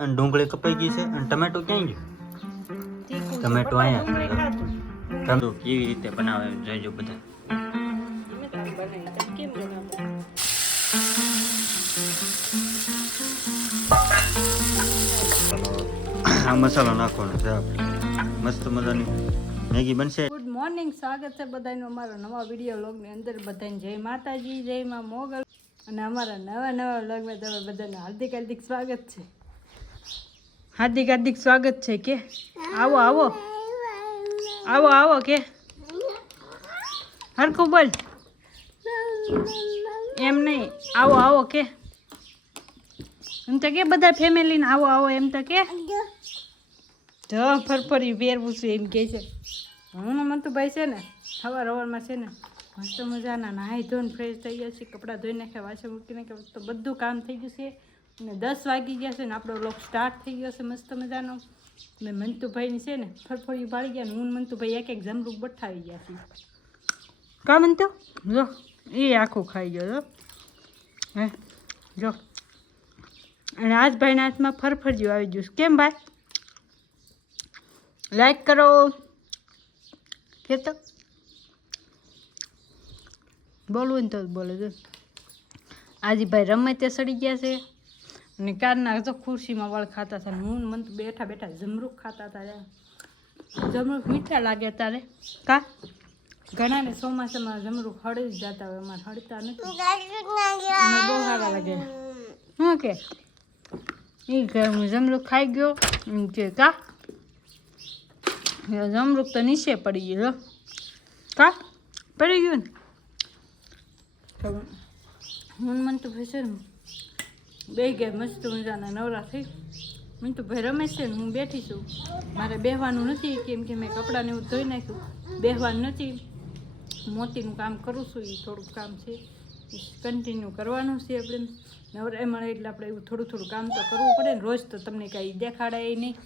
અને ડુંગળી કપાઈ ગઈ છે અને ટમેટો ક્યાં ગયું તીખું છે, ટમેટો બટાકા અહીંયા. ડુંગળી ખાતું. ટમેટો કેવી રીતે બનાવે જોઈજો બધા મેં તારું બનાવ્યું. તમે કેમ બનાવો? આ મસાલો નાખવાનો છે આપણે મસ્ત મજાની મેગી બનશે ગુડ મોર્નિંગ સ્વાગત છે બધાનું અમારા નવા વીડિયો વ્લોગની અંદર બધાને જય માતાજી જય માં મોગલ અને અમારા નવા નવા વ્લોગમાં તમે બધાને હાર્દિક હાર્દિક સ્વાગત છે હાર્દિક હાર્દિક સ્વાગત છે કે? આવો આવો. આવો આવો કે? હરખું બોલ. એમ નહીં. આવો આવો કે? એમ તો કે બધા ફેમિલીને આવો આવો એમ તો કે? જો ફરફરી પહેરવું છું એમ કહે છે. હું મંતુભાઈ છે ને સવાર અવારમાં છે ને, મસ્ત મજાના નાહી ધોઈને ફ્રેશ થઈ ગયા છે કપડાં ધોઈ નાખ્યા, વાસણ મૂકી નાખ્યા, તો બધું કામ થઈ ગયું છે. અને દસ વાગી ગયા છે ને આપણો લોક સ્ટાર્ટ થઈ ગયો છે મસ્ત મજાનો. ને મંતુભાઈની છે ને ફરફરી પાડી ગયા ને હું ને મંતુભાઈ એક એક જમરૂક બઠાવી ગયા છીએ. કા મંતુ? જો, એ આખું ખાઈ ગયો, જો. હે, જો. અને આજ ભાઈના હાથમાં ફરફરજ્યું આવી ગયું કેમ ભાઈ? લાઈક કરો. કે તો બોલવું ને તો બોલે, જો. આજે ભાઈ રમે તે સડી ગયા છે. અને ક્યારના તો ખુરશીમાં વળ ખાતા હતા ને હું ને મન તો બેઠા બેઠા જમરૂક ખાતા હતા જમરૂક મીઠા લાગ્યા તારે. કા? ઘણાને ચોમાસામાં જમરૂક હળી જ જતા હોય અમારે હળતા નથી. બહુ સારા લાગે. શું કે? એ કે હું જમરૂક ખાઈ ગયો. એમ કે કા? એ જમરૂક તો નીચે પડી ગયો કા? પડી ગયું ને? હું મન તો ને બે ગયા મસ્ત મજાના નવરા થઈ. મને તો ભાઈ રમેશ છે ને હું બેઠી છું. મારે બેહવાનું નથી, કેમ કે મેં કપડાને એવું ધોઈ નાખ્યું. બેહવાનું નથી. મોતીનું કામ કરું છું એ થોડુંક કામ છે. કન્ટિન્યુ કરવાનું છે આપણે. નવરાય મળે એટલે આપણે એવું થોડું થોડું કામ તો કરવું પડે ને. રોજ તો તમને કાંઈ દેખાડાય નહીં.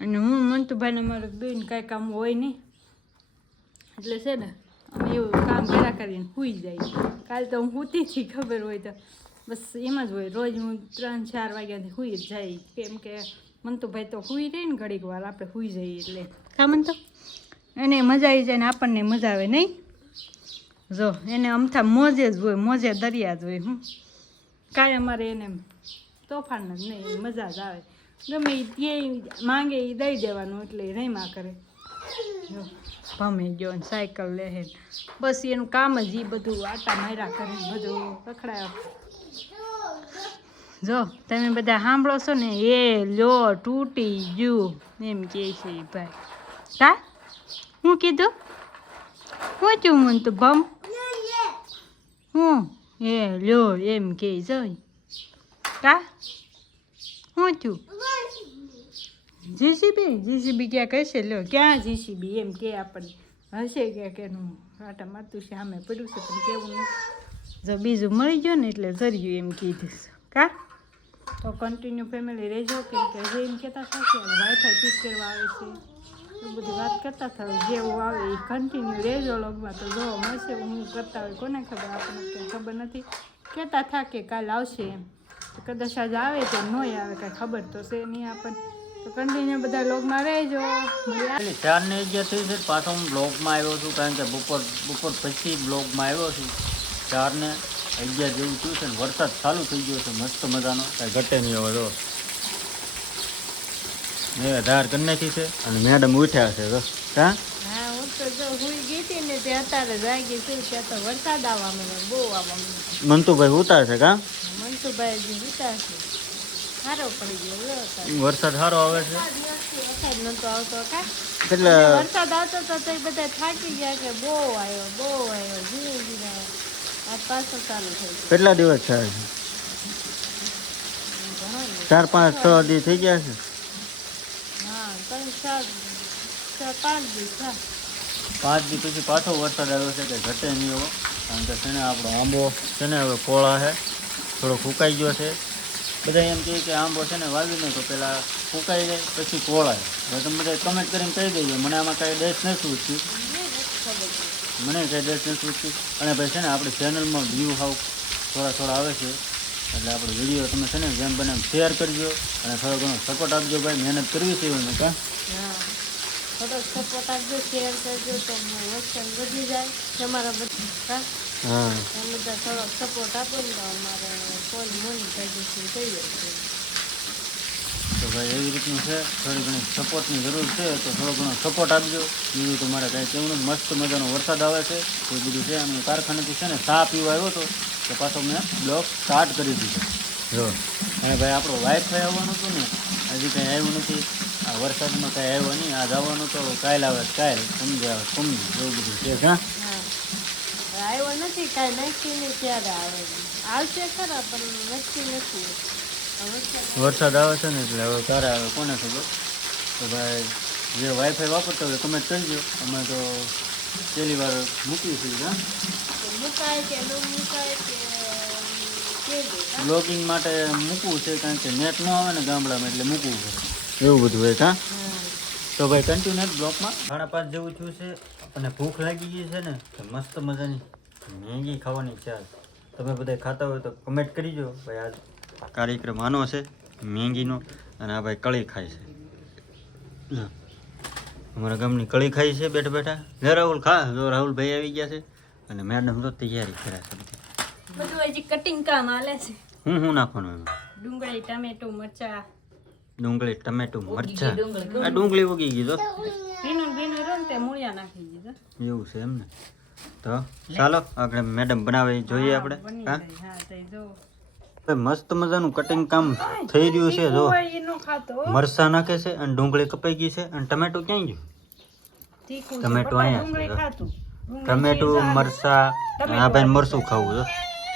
અને હું, મંતુભાઈને મારે બેન કાંઈ કામ હોય નહીં. એટલે છે ને, અમે એવું કામ કર્યા કરીને સૂઈ જાય. કાલે તો હું સૂતી હતી, ખબર હોય તો. બસ એમ જ હોય. રોજ હું ત્રણ ચાર વાગ્યાથી હુઈ જ જાય. કેમ કે મન તો હુઈ રહે ને ઘડીક વાર આપણે હુઈ જઈએ એટલે. કા તો. એને મજા આવી જાય ને આપણને મજા આવે નહીં? જો એને અમથા મોજે જ હોય મોજે દરિયા જ હોય હું કાંઈ અમારે એને તોફાન જ નહીં મજા જ આવે. ગમે એ તે માંગે એ દઈ દેવાનું એટલે એ કરે. જો ભમે ગયો ને સાયકલ લે બસ એનું કામ જ એ બધું આટા માર્યા કરે બધું રખડાયા. જો, તમે બધા સાંભળો છો ને, એ લો તૂટી ગયું. એમ કહે છે ભાઈ. કા? હું કીધું? હું છું મન તો ભમ. હું? એ લ્યો એમ કે જોઈ કા? હું છું? જીસીબી? જીસીબી ક્યાં કહેશે લ્યો ક્યાં જીસીબી? એમ કે આપણને. હશે ક્યાં કે નું આટા માતું છે સામે પડ્યું છે, પણ કેવું નથી. જો બીજું મળી ગયું ને, એટલે જર્યું એમ કીધું કા? તો કન્ટિન્યુ ફેમિલી રહેજો, કેમ કે જે એમ કહેતા થાય કે વાઈફાઈ ફિટ કરવા આવે છે. એ બધી વાત કરતા હતા જેવું આવે એ કન્ટિન્યુ રહેજો લગમાં તો જોવા, મળશે, હું કરતા હોય, કોને ખબર? આપણને કંઈ ખબર નથી. કહેતા થા કે કાલ આવશે એમ. તો કદાચ આજ આવે તો નહીં આવે, કાંઈ ખબર તો છે નહીં આપણને. તો કન્ટિન્યુ બધા લોગમાં રહેજો. મળ્યા જે ને થઈ છે, પાછો હું બ્લોગમાં આવ્યો છું, કારણ કે બપોર બપોર પછી બ્લોગમાં આવ્યો છું. ચાર ને અગિયાર જેવું થયું છે ને વરસાદ ચાલુ થઈ ગયો છે મસ્ત મજાનો. કાંઈ ઘટે નહીં હવે જો. મેં ધાર કરી નાખી છે અને મેડમ ઉઠ્યા છે હા હા તો છું મને મંતુભાઈ ઉતાર છે કા? વરસાદ સારો આવે છે? વરસાદ નતો આવતો કા? વરસાદ આવતો તો બધા થાકી ગયા કે બહુ આવ્યો બહુ આવ્યો ધીરે ધીરે કેટલા દિવસ થયા છે? ચાર પાંચ છ દી થઈ ગયા છે? પાંચ દિવસ દી પછી પાછો વરસાદ આવ્યો છે કે ઘટે નહીં એવો. કારણ કે છે ને આપણો આંબો છે ને હવે કોળા છે. થોડો ફૂંકાઈ ગયો છે. બધા એમ કહે કે આંબો છે ને વાવીને તો પહેલાં ફૂંકાઈ જાય, પછી કોળાય. હવે તમે બધા કમેન્ટ કરીને કહી દેજો. મને આમાં કાંઈ દેશ નથી ઉઠ્યું મને દેશ નથી અને ભાઈ છે ને આપણી ચેનલમાં વ્યૂ હાવ થોડા થોડા આવે છે. એટલે આપણો વીડિયો તમે છે ને જેમ બને એમ શેર કરજો અને થોડો ઘણો સપોર્ટ આપજો ભાઈ મહેનત કરવી છે એવું કા? હા. થોડોક સપોર્ટ આપજો શેર કરજો તો વચન વધી જાય તમારા બધા હા. તમે બધા થોડોક સપોર્ટ આપો ને તો અમારે કોલ મોનિટાઇઝેશન થઈ જશે તો ભાઈ એવી રીતનું છે. થોડી ઘણી સપોર્ટની જરૂર છે તો થોડો ઘણો સપોર્ટ આપજો. બીજું તો મારે કાંઈ કેવું મસ્ત મજાનો વરસાદ આવે છે. એ બધું છે. અમે કારખાનેથી છે ને સા પીવા આવ્યો હતો. તો પાછો મેં બ્લોક સ્ટાર્ટ કરી દીધો. જો. અને ભાઈ આપણો વાઈફાઈ આવવાનું હતું ને હજી કંઈ આવ્યું નથી. આ વરસાદમાં કાંઈ આવ્યો નહીં. આ જવાનું તો કાલ આવે કાલ. સમજે આવે સમજી. એવું બધું છે. હા? આવ્યો નથી કાંઈ નક્કી નહીં ક્યારે આવે. આવશે ખરા પણ નક્કી નથી. વરસાદ આવે છે ને એટલે હવે ક્યારે આવે કોને ખબર? તો ભાઈ જે વાઈફાઈ વાપરતા હોય કમેન્ટ કરજો. અમે તો પહેલી વાર મૂક્યું છે હા? બ્લોગિંગ માટે મૂકવું છે કારણ કે નેટ ન આવે ને ગામડામાં એટલે મૂકવું પડે એવું બધું હોય હા? હા. તો ભાઈ કન્ટિન્યુ બ્લોકમાં સાડા પાંચ જેવું થયું છે અને ભૂખ લાગી ગઈ છે ને મસ્ત મજાની મેગી ખાવાની ઈચ્છા તમે બધા ખાતા હોય તો કમેન્ટ કરજો ભાઈ આજ કાર્યક્રમ આનો છે મેંગીનો અને આ ભાઈ કળી ખાય છે. અમારા ગામની કળી ખાઈ છે બેઠા બેઠા. લે રાહુલ ખા. જો રાહુલ ભાઈ આવી ગયા છે અને મેડમ તો તૈયારી કરે છે બધી. બધું હજી કટિંગ કામ હાલે છે. હું શું નાખવાનું એમાં? ડુંગળી ટામેટું મરચા. ડુંગળી ટમેટું મરચા. આ ડુંગળી ઉગી ગઈ તો ભીનું ભીનું રહ્યું તે મૂળિયા નાખી દીધા એવું છે એમ ને તો ચાલો આપણે મેડમ બનાવી જોઈએ આપણે. હા? હા તે જો. મસ્ત મજાનું કટિંગ કામ થઈ રહ્યું છે જો. મરસા નાખે છે અને ડુંગળી કપાઈ ગઈ છે. અને ટમેટું ક્યાં ગયું? ટમેટું અહીંયા ટમેટું મરસા આ ભાઈ મરસું ખાવું છે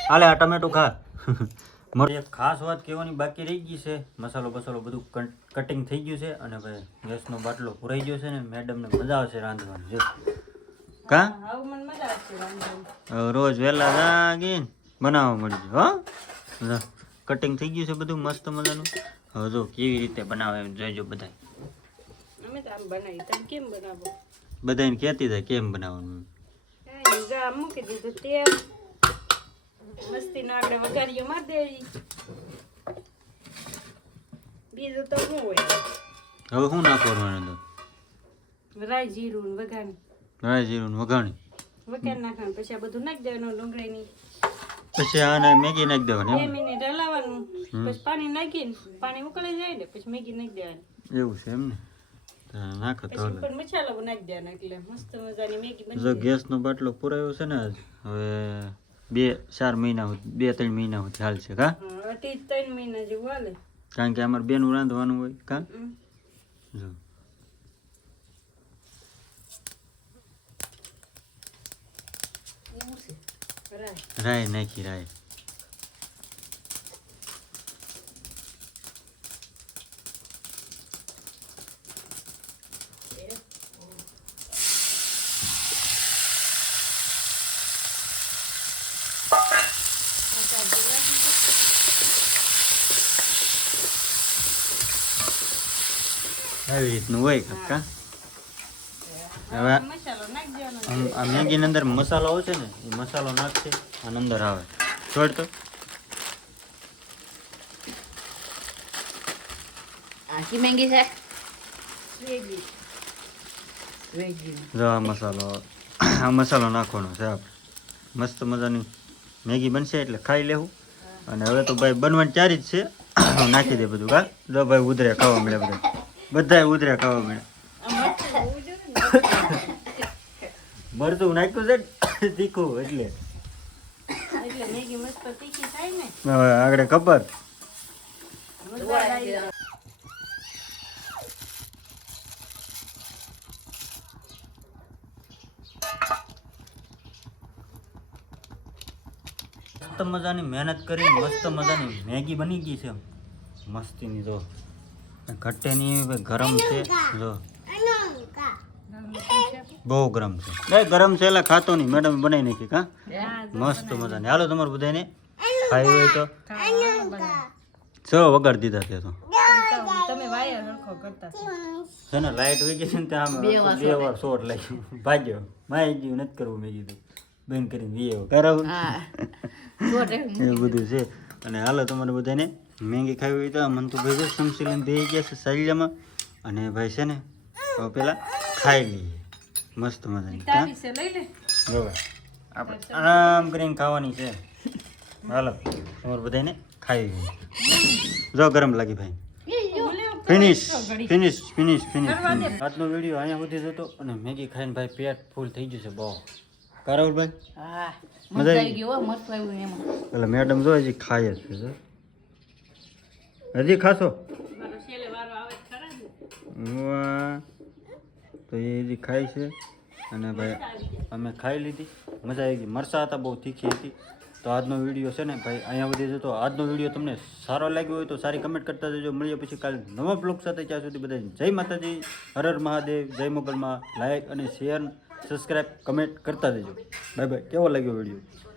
હાલે આ ટમેટું ખા. એક ખાસ વાત કહેવાની બાકી રહી ગઈ છે. મસાલો બસાલો બધું કટિંગ થઈ ગયું છે. અને ભાઈ ગેસનો બાટલો પુરાઈ ગયો છે ને મેડમને મજા આવશે રાંધવાની જો. કા? રોજ વહેલા જાગીને બનાવવા મળી હો. કટિંગ થઈ ગયું છે બધું મસ્ત મજાનું. હવે જો કેવી રીતે બનાવે એમ જોઈજો બધા અમે તો આમ બનાવી તમે કેમ બનાવો? બધાને કહેતી થાય કેમ બનાવવાનું આમ મૂકી દીધું તેલ. મસ્તીનો આપણે વઘારીઓ માર દેવી. બીજું તો શું હોય? હવે શું નાખવાનું અંદર રાઈ જીરું ને વઘારી રાઈ જીરું વઘાણી. વઘારી નાખવાનું પછી આ બધું નાખી દેવાનું ડુંગળીની પછી આને મેગી નાખી દેવાની બે મિનિટ હલાવવાનું પછી પાણી નાખીને પાણી ઉકળી જાય ને પછી મેગી નાખી દેવાની. એવું છે એમ ને? નાખો તો પછી હાલે. ઉપર મસાલો નાખી દેવાનો એટલે મસ્ત મજાની મેગી બની જો ગેસનો બાટલો પુરાયો છે ને હવે બે ચાર મહિના બે ત્રણ મહિના સુધી હાલશે કા? ત્રણ મહિના જેવું હાલે. કારણ કે અમારે બેનું રાંધવાનું હોય કા? જો. રાઈ. રાય નાખી રાય આવી રીતનું હોય કાકા હવે મેગી ની આ મેગીની અંદર મસાલો આવશે ને એ મસાલો નાખશે અને અંદર આવે. છોડ તો આખી મેંગી છે? જો આ મસાલો આ મસાલો નાખવાનો છે આપણે મસ્ત મજાની મેગી બનશે એટલે ખાઈ લેવું. અને હવે તો ભાઈ બનવાની ચારી જ છે. નાખી દે બધું. કા જો ભાઈ ઉધરે ખાવા મળે બધા. બધાય ઉધરે ખાવા મળે. મરચું નાખ્યું છે તીખું એટલે. હવે આગળ ખબર. મસ્ત મજાની મહેનત કરી મસ્ત મજાની મેગી બની ગઈ છે. મસ્તીની જો. ઘટે નહીં ગરમ છે જો. બહુ ગરમ છે. એ ગરમ છે એટલે ખાતો નહીં. મેડમ બનાવી નાખી કા? હા, મસ્ત મજાની. હાલો તમારે બધાને ખાઈ હોય તો. છ બધા. વગાડ દીધા છે તો. છો. ને લાઈટ વહી ગઈ છે ને ત્યાં બે વાર શોટ લાગ્યું. ભાગ્યો. માય ગયું નથી કરવું મેં કીધું. બેન કરીને વી કરાવું એવું બધું છે. અને હાલો તમારે બધાને મેંગી ખાવી હોય તો આ તો ભાઈ સમસી લઈને દઈ ગયા છે સાલિયામાં અને ભાઈ છે ને હવે પેલા ખાઈ લઈએ. મસ્ત મજાની લઈ લે. બરાબર આપણે આરામ કરીને ખાવાની છે. હાલો તમારે બધાને ખાઈ લઈએ. જો ગરમ લાગી ભાઈ. ફિનિશ ફિનિશ ફિનિશ ફિનિશ આજનો વીડિયો અહીંયા સુધી જતો અને મેગી ખાઈને ભાઈ પેટ ફૂલ થઈ ગયું છે બહુ. કારાવલભાઈ હા મજા આવી હો, મસ્ત આવ્યું એમાં. એટલે મેડમ જો હજી ખાય જ છે હજી ખાશો મારો છેલ્લે વારો આવે તો ખરા ને. વાહ. તો એ હજી ખાય છે, અને ભાઈ અમે ખાઈ લીધી. મજા આવી ગઈ. મરસા હતા, બહુ તીખી હતી. તો આજનો વીડિયો છે ને, ભાઈ અહીંયા વધી જતો આજનો વીડિયો તમને સારો લાગ્યો હોય તો સારી કમેન્ટ કરતા જજો. મળીએ પછી કાલે નવા બ્લોગ સાથે. ત્યાં સુધી બધા જય માતાજી. હર મહાદેવ. જય મોગલમાં. લાઈક અને શેર, સબસ્ક્રાઈબ, કમેન્ટ કરતા જજો. Bye bye. કેવો લાગ્યો વીડિયો?